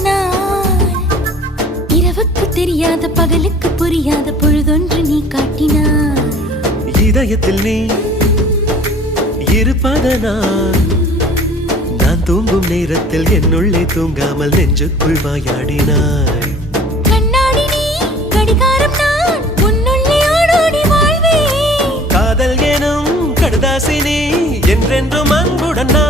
நாள் இரவுக்கு தெரியாத பகலுக்கு புரியாத பொழுதொன்று நீ காட்டினாய் இதயத்தில் நீ இருப்பதனால் நான் தூங்கும் நேரத்தில் என்னுள்ளே தூங்காமல் நெஞ்சுக்குள் வாயாடினாய் கண்ணாடி நீ கடிகாரம் நான் உன்னுள்ளே ஓடோடி வாழ்வே காதல் எனும் கடுதாசி நீ என்றென்றும் அன்புடன் நான்